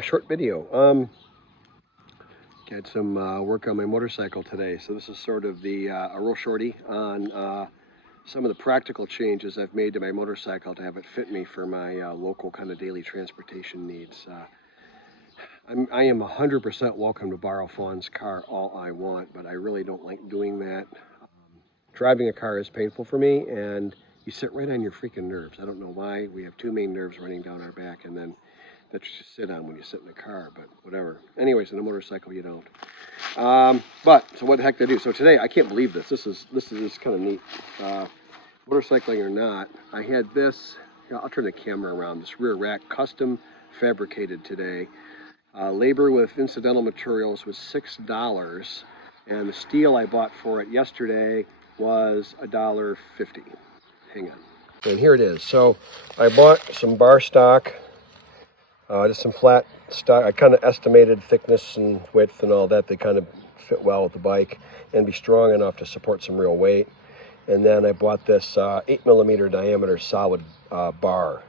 short video. Got some work on my motorcycle today, so this is sort of the a real shorty on some of the practical changes I've made to my motorcycle to have it fit me for my local kind of daily transportation needs. I am 100% welcome to borrow Fawn's car all I want, but I really don't like doing that. Driving a car is painful for me, and you sit right on your freaking nerves. I don't know why. We have two main nerves running down our back, and then that you sit on when you sit in the car, but whatever. Anyways, in a motorcycle, you don't. But so what the heck did I do? So today, I can't believe this. This is just kind of neat. Motorcycling or not, I had this. I'll turn the camera around. This rear rack, custom fabricated today. Labor with incidental materials was $6, and the steel I bought for it yesterday was $1.50. Hang on. And here it is. So I bought some bar stock, just some flat stock. I kind of estimated thickness and width and all that. They kind of fit well with the bike and be strong enough to support some real weight. And then I bought this 8mm diameter solid bar.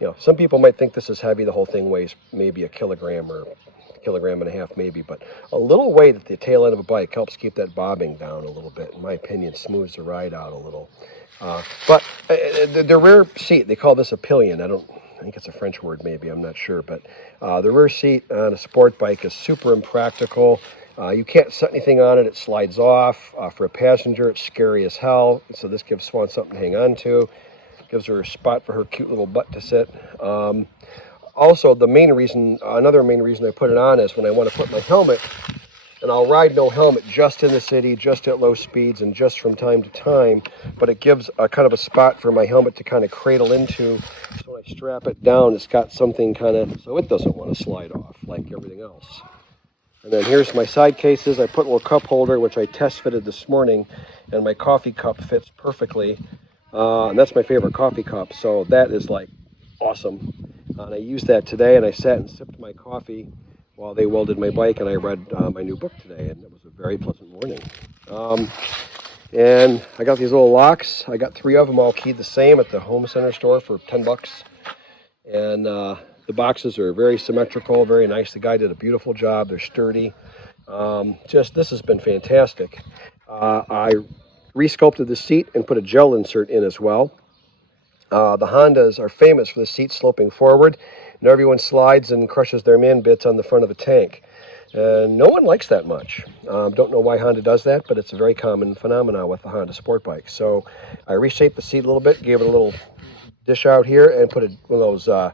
You know, some people might think this is heavy. The whole thing weighs maybe a kilogram or a kilogram and a half maybe, but a little weight at the tail end of a bike helps keep that bobbing down a little bit. In my opinion, smooths the ride out a little. But the rear seat, they call this a pillion. I think it's a French word maybe, I'm not sure, but the rear seat on a sport bike is super impractical. You can't set anything on it, it slides off. For a passenger, it's scary as hell, so this gives Swan something to hang on to. Gives her a spot for her cute little butt to sit. Also, another main reason I put it on is when I want to put my helmet, and I'll ride no helmet just in the city, just at low speeds, and just from time to time, but it gives a kind of a spot for my helmet to kind of cradle into. So when I strap it down, it's got something kind of, so it doesn't want to slide off like everything else. And then here's my side cases. I put a little cup holder, which I test fitted this morning, and my coffee cup fits perfectly. And that's my favorite coffee cup, so that is like awesome. And I used that today, and I sat and sipped my coffee while they welded my bike, and I read my new book today, and it was a very pleasant morning. And I got these little locks. I got 3 of them all keyed the same at the home center store for $10. And the boxes are very symmetrical, very nice. The guy did a beautiful job. They're sturdy. This has been fantastic. I resculpted the seat and put a gel insert in as well. The Hondas are famous for the seat sloping forward, and everyone slides and crushes their man bits on the front of the tank. And no one likes that much. Don't know why Honda does that, but it's a very common phenomenon with the Honda sport bike. So I reshaped the seat a little bit, gave it a little dish out here, and put one of those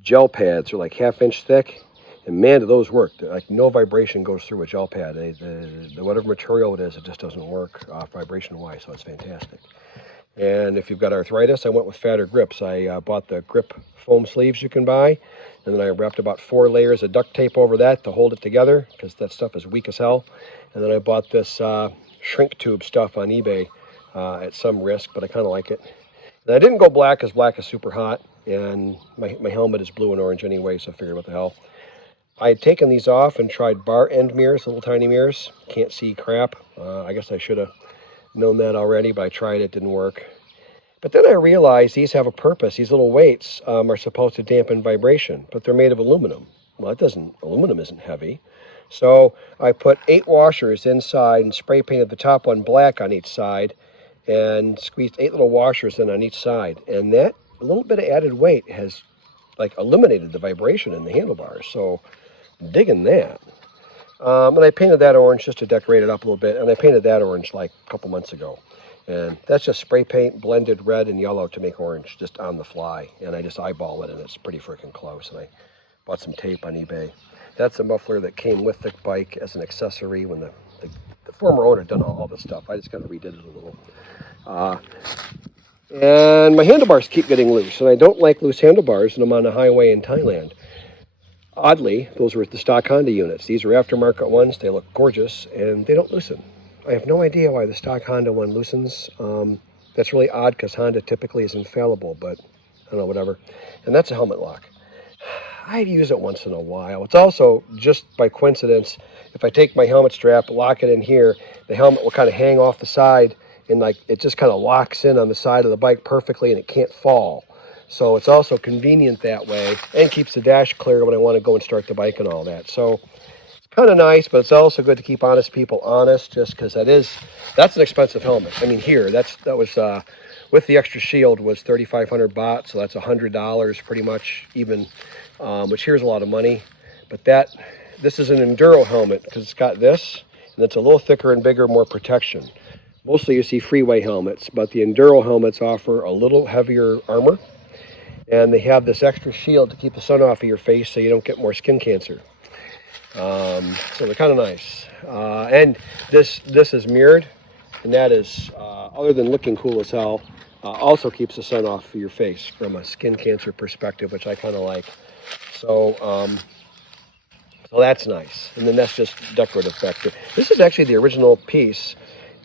gel pads. They're like 1/2 inch thick. And man, do those work. Like no vibration goes through a gel pad. Whatever material it is, it just doesn't work vibration-wise, so it's fantastic. And if you've got arthritis, I went with fatter grips. I bought the grip foam sleeves you can buy, and then I wrapped about 4 layers of duct tape over that to hold it together, because that stuff is weak as hell. And then I bought this shrink tube stuff on eBay at some risk, but I kind of like it. And I didn't go black, because black is super hot, and my helmet is blue and orange anyway, so I figured what the hell. I had taken these off and tried bar end mirrors, little tiny mirrors. Can't see crap. I guess I should have known that already, but I tried it, didn't work. But then I realized these have a purpose. These little weights are supposed to dampen vibration, but they're made of aluminum. Well, aluminum isn't heavy. So I put 8 washers inside and spray painted the top one black on each side and squeezed 8 little washers in on each side. And that a little bit of added weight has like eliminated the vibration in the handlebars. So I'm digging that. And I painted that orange just to decorate it up a little bit, and I painted that orange like a couple months ago. And that's just spray paint, blended red and yellow to make orange, just on the fly. And I just eyeball it, and it's pretty freaking close. And I bought some tape on eBay. That's a muffler that came with the bike as an accessory when the former owner had done all this stuff. I just kind of redid it a little. And my handlebars keep getting loose, and I don't like loose handlebars when I'm on a highway in Thailand. Oddly, those were the stock Honda units. These are aftermarket ones. They look gorgeous, and they don't loosen. I have no idea why the stock Honda one loosens. That's really odd, because Honda typically is infallible, but I don't know, whatever. And that's a helmet lock. I use it once in a while. It's also, just by coincidence, if I take my helmet strap, lock it in here, the helmet will kind of hang off the side, and like it just kind of locks in on the side of the bike perfectly, and it can't fall. So it's also convenient that way, and keeps the dash clear when I want to go and start the bike and all that. So it's kind of nice, but it's also good to keep honest people honest, just because that's an expensive helmet. I mean, here, that was with the extra shield was 3,500 baht, so that's $100 pretty much even, which here's a lot of money. But this is an enduro helmet because it's got this, and it's a little thicker and bigger, more protection. Mostly you see freeway helmets, but the enduro helmets offer a little heavier armor, and they have this extra shield to keep the sun off of your face so you don't get more skin cancer. So they're kind of nice. And this is mirrored, and that is, other than looking cool as hell, also keeps the sun off of your face from a skin cancer perspective, which I kind of like. So, so that's nice. And then that's just decorative back there. This is actually the original piece.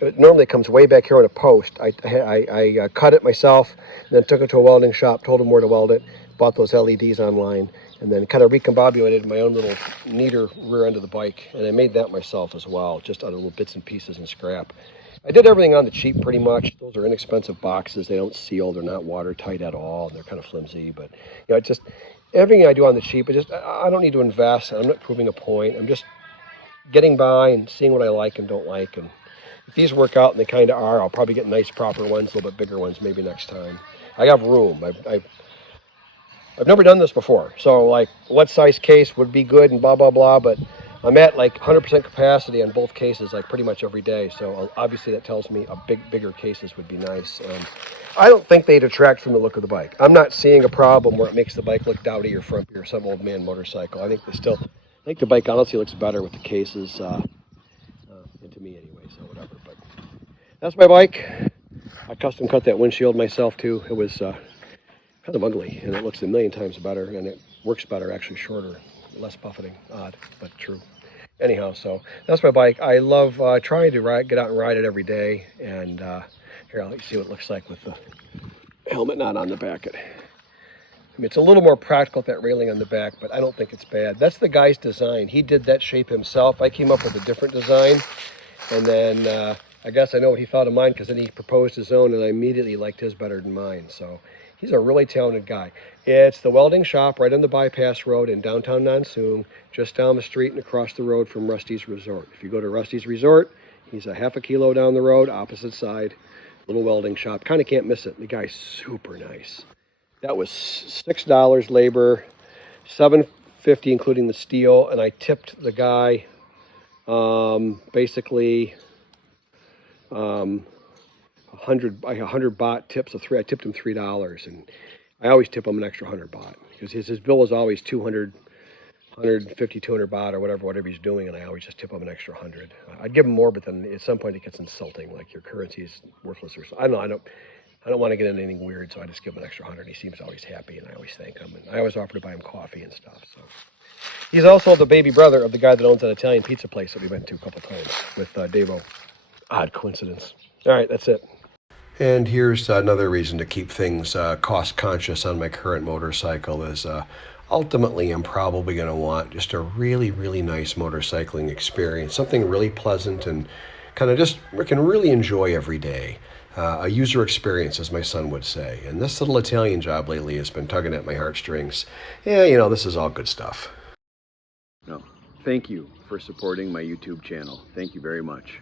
It normally comes way back here on a post. I cut it myself, and then took it to a welding shop, told them where to weld it, bought those LEDs online, and then kind of recombobulated my own little neater rear end of the bike. And I made that myself as well, just out of little bits and pieces and scrap. I did everything on the cheap pretty much. Those are inexpensive boxes. They don't seal. They're not watertight at all. They're kind of flimsy, but just everything I do on the cheap. I don't need to invest. I'm not proving a point. I'm just getting by and seeing what I like and don't like. And if these work out, and they kind of are, I'll probably get nice, proper ones, a little bit bigger ones maybe next time. I have room. I've never done this before, so like what size case would be good and blah, blah, blah, but I'm at like 100% capacity on both cases like pretty much every day, so obviously that tells me bigger cases would be nice. I don't think they detract from the look of the bike. I'm not seeing a problem where it makes the bike look dowdy or frumpy or some old man motorcycle. I think the bike honestly looks better with the cases, to me anyway, so whatever. But that's my bike. I custom cut that windshield myself too. It was kind of ugly, and it looks a million times better, and it works better, actually shorter, less buffeting. Odd, but true. Anyhow, so that's my bike. I love trying to get out and ride it every day, and here, I'll let you see what it looks like with the helmet not on the back. I mean, it's a little more practical with that railing on the back, but I don't think it's bad. That's the guy's design. He did that shape himself. I came up with a different design, and then I guess I know what he thought of mine, because then he proposed his own, and I immediately liked his better than mine. So he's a really talented guy. It's the welding shop right on the bypass road in downtown Nonsoong, just down the street and across the road from Rusty's Resort. If you go to Rusty's Resort, he's a half a kilo down the road, opposite side, little welding shop. Kind of can't miss it. The guy's super nice. That was $6 labor, $7.50 including the steel, and I tipped the guy basically 100 baht tips of three. I tipped him $3, and I always tip him an extra 100 baht because his bill is always 200, 150, 200 baht or whatever he's doing, and I always just tip him an extra 100. I'd give him more, but then at some point it gets insulting, like your currency is worthless or something. I don't want to get into anything weird, so I just give him an extra 100. He seems always happy, and I always thank him, and I always offer to buy him coffee and stuff. So he's also the baby brother of the guy that owns that Italian pizza place that we went to a couple times with Davo. Odd coincidence. All right, that's it. And here's another reason to keep things cost conscious on my current motorcycle is ultimately I'm probably going to want just a really, really nice motorcycling experience, something really pleasant and kind of just I can really enjoy every day. A user experience, as my son would say. And this little Italian job lately has been tugging at my heartstrings. Yeah, this is all good stuff. No, thank you for supporting my YouTube channel. Thank you very much.